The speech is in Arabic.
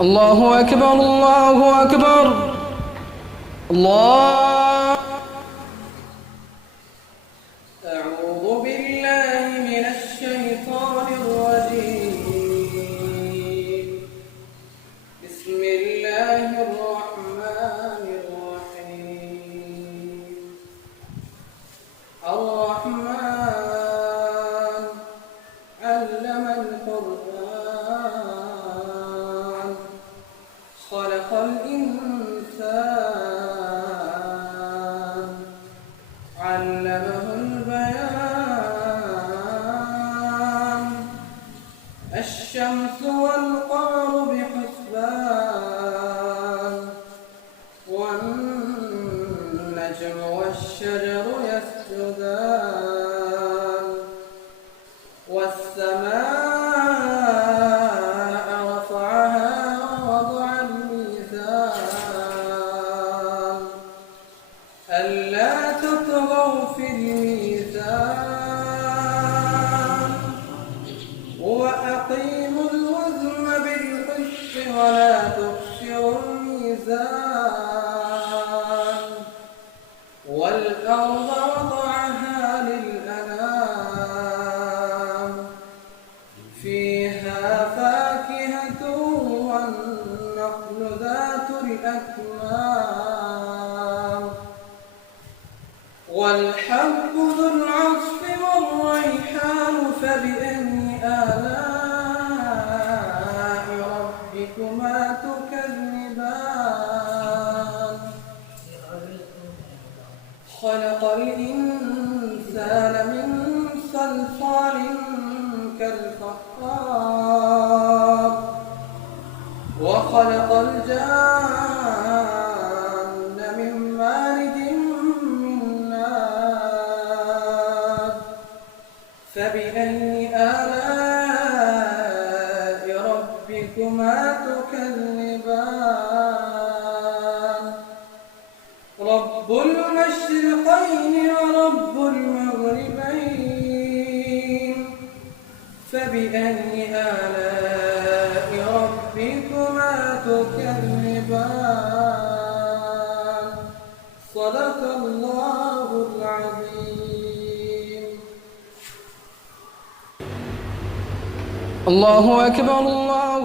الله أكبر الله أكبر الله. أعوذ بالله من الشيطان الرجيم. بسم الله الرحمن الرحيم. الرحمن علم القرآن خلق الإنسان علمه البيان. الشمس والقمر بحسبان والنجم والشجر يسجدان والسماء رفعها ووضع الميزان ألا تطغوا في الميزان وأقيموا الوزن بالقسط ولا تخسروا الميزان. والأرض وضعها للأنام فيها فاكهة والنخل ذات الأكمام والحب ذو العصف والريحان فبأي آلاء ربكما تكذبان. خلق الإنسان من صلصال كالفخار وخلق الجان من مارج من نار فبأي آلاء ربكما تكذبان. رب المشرقين ورب المغربين فبأي آلاء ربكما تكذبان. صدق الله العظيم. الله أكبر الله